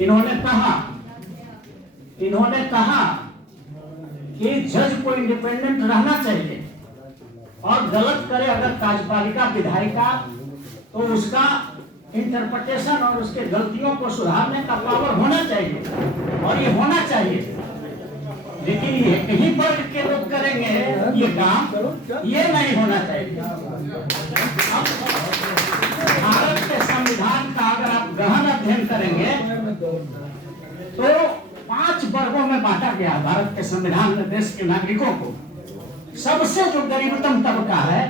इन्होंने कहा कि जज को इंडिपेंडेंट रहना चाहिए और गलत करे अगर कार्यपालिका विधायिका तो उसका इंटरप्रिटेशन और उसके गलतियों को सुधारने का पावर होना चाहिए और ये होना चाहिए। लेकिन ये कहीं वर्ग के लोग करेंगे ये काम, ये नहीं होना चाहिए। भारत के संविधान का अगर आप गहन अध्ययन करेंगे तो 5 वर्गों में बांटा गया भारत के संविधान में देश के नागरिकों को। सबसे जो गरीबतम तबका है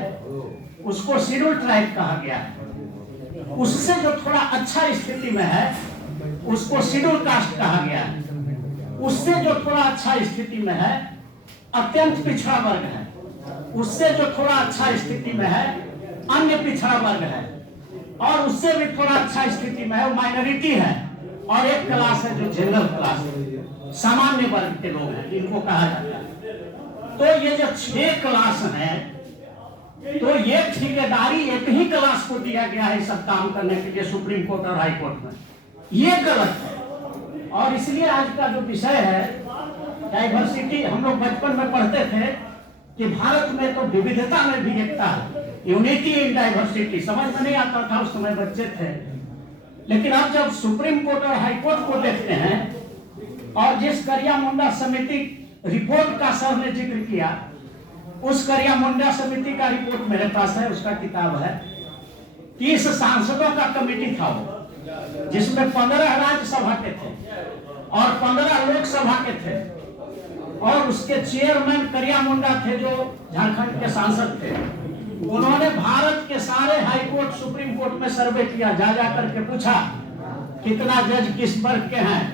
उसको शेड्यूल ट्राइब कहा गया है, उससे जो थोड़ा अच्छा स्थिति में है उसको शेड्यूल कास्ट कहा गया है, उससे जो थोड़ा अच्छा स्थिति में है अत्यंत पिछड़ा वर्ग है, उससे जो थोड़ा अच्छा स्थिति में है अन्य पिछड़ा वर्ग है, और उससे भी थोड़ा अच्छा स्थिति में है वो माइनॉरिटी है, और एक क्लास है जो जनरल क्लास है, सामान्य वर्ग के लोग हैं, इनको कहा जाता है। तो ये जो 6 क्लास है तो ये ठेकेदारी एक ही क्लास को दिया गया है सब काम करने के लिए सुप्रीम कोर्ट और हाई कोर्ट में, ये गलत है। और इसलिए आज का जो विषय है डाइवर्सिटी, हम लोग बचपन में पढ़ते थे कि भारत में तो विविधता में भी एकता है, यूनिटी इन डाइवर्सिटी, समझ में नहीं आता था उस समय बच्चे थे। लेकिन अब जब सुप्रीम कोर्ट और हाई कोर्ट को देखते हैं और जिस करिया मुंडा समिति रिपोर्ट का सर ने जिक्र किया, उस करिया मुंडा समिति का रिपोर्ट मेरे पास है, उसका किताब है। 30 सांसदों का कमेटी था वो, जिसमें 15 राज्यसभा के थे और 15 लोकसभा के थे, और उसके चेयरमैन करिया मुंडा थे जो झारखंड के सांसद थे। उन्होंने भारत के सारे हाई कोर्ट सुप्रीम कोर्ट में सर्वे किया, जा करके पूछा कितना जज किस वर्ग के हैं,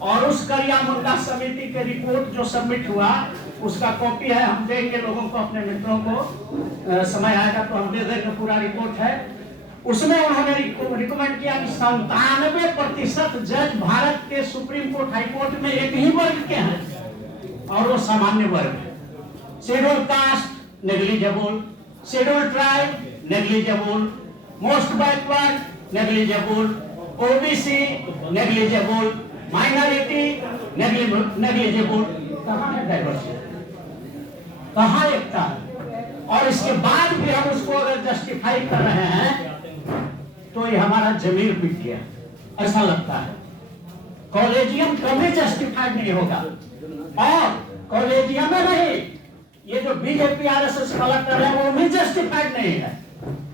और उस करिया मुंडा समिति के रिपोर्ट जो सबमिट हुआ उसका कॉपी है, हम देंगे लोगों को, अपने मित्रों को, समय आएगा तो हम दे देंगे, पूरा रिपोर्ट है। उसमें उन्होंने रिकमेंड किया कि 97% जज भारत के सुप्रीम कोर्ट हाई कोर्ट में एक ही वर्ग के हैं और वो सामान्य वर्ग है। Schedule caste negligible, schedule tribe negligible, most backward negligible, OBC negligible, minority negligible. कहाँ है डाइवर्सिटी, कहाँ एकता? और इसके बाद भी हम उसको अगर जस्टिफाई कर रहे हैं तो ये हमारा जमीर पिट गया, ऐसा लगता है। कॉलेजियम कभी जस्टिफाइड नहीं होगा, और कॉलेजियम में नहीं, ये जो बीजेपी आरएसएस वाला कर रहे हैं वो भी जस्टिफाइड नहीं है,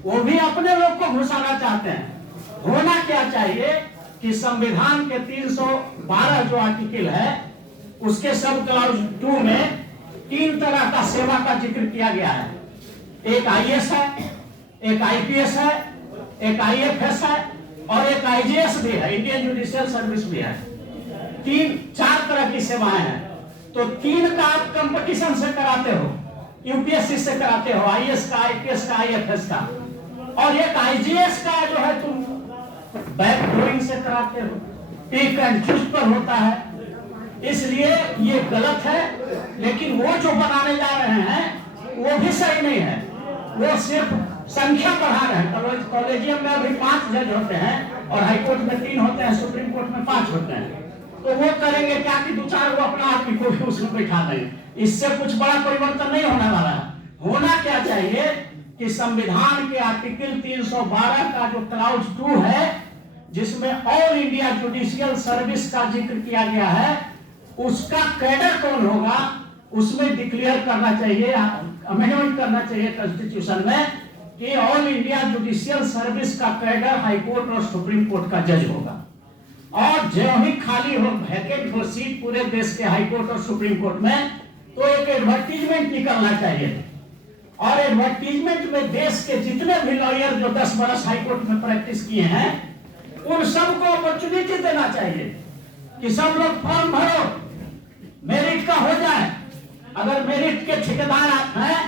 वो भी अपने लोग को घुसाना चाहते हैं। होना क्या चाहिए कि संविधान के 312 जो आर्टिकल है उसके सब क्लाउज 2 में 3 तरह का सेवा का जिक्र किया गया है। एक आईएएस है, एक आईपीएस है, एक आईएफएस है और एक आईजेएस भी है, इंडियन जुडिशियल सर्विस भी है। 4 तरह की सेवाएं हैं। तो 3 का आप कंपटीशन से कराते हो, यूपीएससी से कराते हो, आईएएस का, आईपीएस का, आईएफएस का, और एक आईजीएस का जो है तुम बैक डोइंग से कराते हो, पिक एंड चूज पर होता है। इसलिए ये गलत है, लेकिन वो जो बनाने जा रहे हैं वो भी सही नहीं है, वो सिर्फ संख्या बढ़ा रहे हैं। कॉलेजियम में अभी 5 जज होते हैं और हाईकोर्ट में 3 होते हैं, सुप्रीम कोर्ट में 5 होते हैं। तो वो करेंगे क्या कि 2-4 वो अपना आदमी को भी उसमें बैठा देंगे, इससे कुछ बड़ा परिवर्तन नहीं होने वाला है। होना क्या चाहिए कि संविधान के आर्टिकल 312 का जो क्लाउज 2 है जिसमें ऑल इंडिया जुडिशियल सर्विस का जिक्र किया गया है, उसका कैडर कौन होगा उसमें डिक्लेयर करना चाहिए, अमेंडमेंट करना चाहिए कॉन्स्टिट्यूशन में कि ऑल इंडिया जुडिशियल सर्विस का कैडर हाई कोर्ट और सुप्रीम कोर्ट का जज होगा। और जो ही खाली हो, वैकेंट हो सीट पूरे देश के हाई कोर्ट और सुप्रीम कोर्ट में, तो एक एडवर्टीजमेंट निकलना चाहिए, और एडवर्टीजमेंट में देश के जितने भी लॉयर जो 10 बरस हाई कोर्ट में प्रैक्टिस किए हैं उन सबको अपॉर्चुनिटी देना चाहिए कि सब लोग फॉर्म भरो, मेरिट का हो जाए। अगर मेरिट के ठेकेदार आप हैं,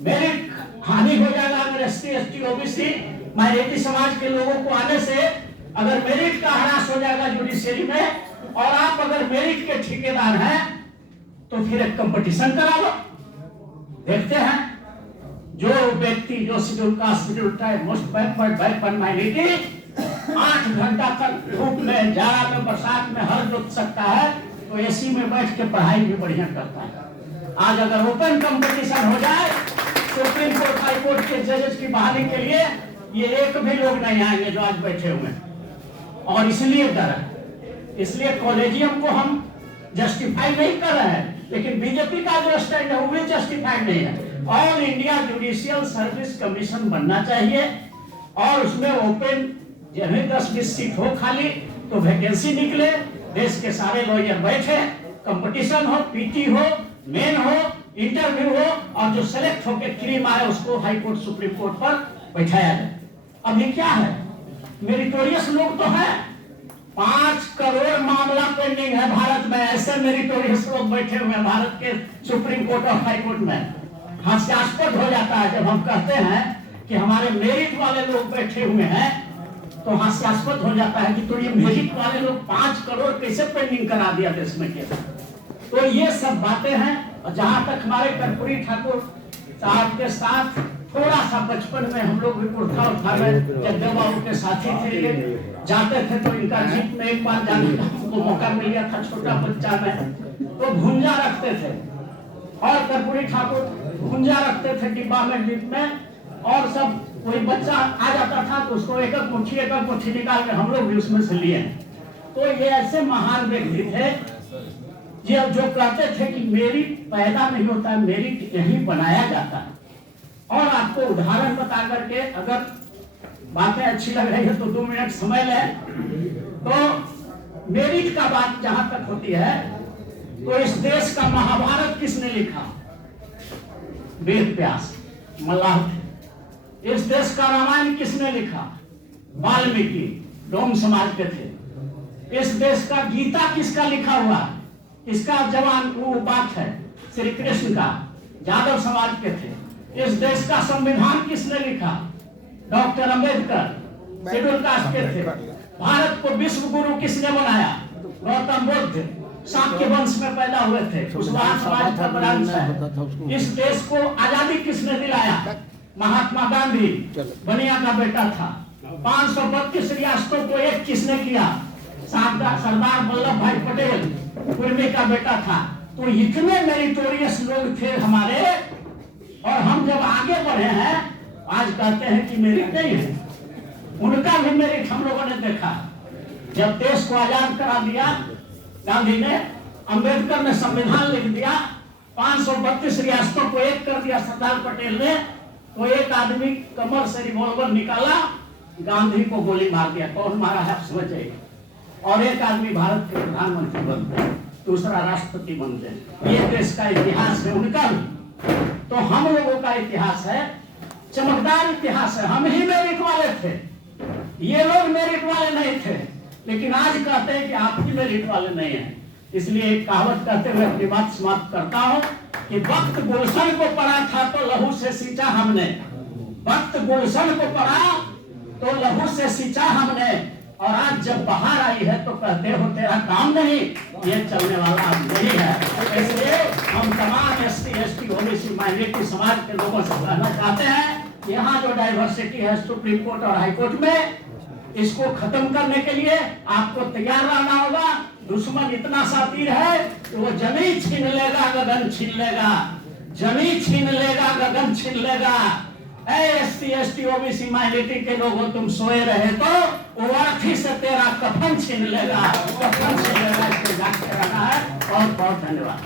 मेरिट हानि हो जाएगा अगर एसटी, एसटी, ओबीसी, माइनॉरिटी समाज के लोगों को आने से अगर मेरिट का ह्रास हो जाएगा जुडिशरी में, और आप अगर मेरिट के ठेकेदार हैं तो फिर एक कंपटीशन करा लो। देखते हैं जो व्यक्ति जो schedule caste, schedule tribe, most backward, minority 8 घंटा तक धूप में, जाड़ा में, बरसात में हर जोत सकता है, तो एसी में बैठ के पढ़ाई भी बढ़िया करता है। आज अगर ओपन कंपटीशन हो जाए सुप्रीम कोर्ट, हाई कोर्ट के जजेस की बहाली के लिए, ये एक भी लोग नहीं आएंगे जो आज बैठे हुए हैं। और इसलिए डर है, इसलिए कॉलेजियम को हम जस्टिफाई नहीं कर रहे हैं, लेकिन बीजेपी का जो स्टैंड है वो भी जस्टिफाइड नहीं है। All India judicial service commission बनना चाहिए और उसमें ओपन जब 10-20 सीट हो खाली तो वैकेंसी निकले, देश के सारे लॉयर बैठे, कंपटीशन हो, पीटी हो, मेन हो, इंटरव्यू हो, और जो सेलेक्ट होकर क्लीम आए उसको हाई कोर्ट, सुप्रीम कोर्ट पर बैठाया जाए। अभी क्या है, मेरिटोरियस लोग तो है, 5 करोड़ मामला पेंडिंग है भारत में, ऐसे मेरिटोरियस लोग बैठे हुए हैं भारत के सुप्रीम कोर्ट और हाई कोर्ट में। हास्यास्पद हो जाता है जब हम कहते हैं कि हमारे मेरिट वाले लोग बैठे हुए हैं, तो हास्यास्पद हो जाता है कि तो ये मेरिट वाले लोग 5 करोड़ कैसे पेंडिंग करा दिया देश में के। तो ये सब बातें हैं। और जहां तक हमारे कर्पूरी ठाकुर साहब के साथ थोड़ा सा बचपन में हम लोग भी उठा में जगदेव बाबू के साथी थे, जाते थे तो इनका जीप में एक बार जाने का हमको मौका मिल गया था, छोटा बच्चा में, तो भुंजा रखते थे और कर्पूरी ठाकुर भुंजा रखते थे डिब्बा में, जीप में, और सब कोई बच्चा आ जाता था तो उसको एक एक मुट्ठी निकाल के हम लोग भी उसमें से लिए। तो ये ऐसे महान व्यक्ति थे जो कहते थे कि मेरिट पैदा नहीं होता है, मेरिट यही बनाया जाता है। और आपको उदाहरण बता करके, अगर बातें अच्छी लग रही है तो 2 मिनट समय लें। तो मेरिट का बात जहां तक होती है, तो इस देश का महाभारत किसने लिखा? वेद व्यास, मल्लाह थे। इस देश का रामायण किसने लिखा? वाल्मीकि, डोम समाज के थे। इस देश का गीता किसका लिखा हुआ? इसका जवान वो बात है श्री कृष्ण का, यादव समाज के थे। इस देश का संविधान किसने लिखा? डॉक्टर अंबेडकर, शेड्यूल कास्ट के थे। भारत को विश्व गुरु किसने बनाया? गौतम बुद्ध, शाक्य वंश में पैदा हुए थे, कुशवाहा समाज का ब्रांच है। इस देश को आजादी किसने दिलाया? महात्मा गांधी, बनिया का बेटा था। 532 रियासतों को एक किसने किया? सरदार वल्लभ भाई पटेल, कुर्मी का बेटा था। तो इतने मेरिटोरियस लोग थे हमारे, और हम जब आगे बढ़े हैं आज कहते हैं कि मेरिट नहीं है। उनका भी मेरिट हम लोगों ने देखा। जब देश को आजाद करा दिया गांधी ने, अंबेडकर ने संविधान लिख दिया, 532 रियासतों को एक कर दिया सरदार पटेल ने, तो एक आदमी कमर से रिवॉल्वर निकाला, गांधी को गोली मार दिया। कौन मारा है आप समझ जाइए। और एक आदमी भारत के प्रधानमंत्री बनते, दूसरा राष्ट्रपति बनते। ये देश का इतिहास है उनका भी। तो हम लोगों का इतिहास है, चमकदार इतिहास है। हम ही मेरिट वाले थे, ये लोग मेरिट वाले नहीं थे। लेकिन आज कहते हैं कि आप ही मेरिट वाले नहीं हैं। इसलिए एक कहावत कहते हुए अपनी बात समाप्त करता हूं कि वक्त गुलशन को पढ़ा था तो लहू से सींचा हमने। वक्त गुलशन को पढ़ा तो लहू से सींचा हमने, और आज जब बाहर आई है तो कहते हो तेरा काम नहीं, ये चलने वाला अब नहीं है। इसलिए हम तमाम SC, ST, OBC माइनॉरिटी समाज के लोगों से कहना चाहते हैं, यहाँ जो डाइवर्सिटी है सुप्रीम कोर्ट और हाई कोर्ट में, इसको खत्म करने के लिए आपको तैयार रहना होगा। दुश्मन इतना शातिर है कि वो जमीन छीन लेगा, गगन छीन लेगा, जमीन छीन लेगा, गगन छीन लेगा। SC, ST, OBC माइनॉरिटी के लोगों, तुम सोए रहे तो वो अर्थी से तेरा कफन छीन लेगा, कफन छीन लेगा। इसको जागते रहना है। बहुत बहुत धन्यवाद।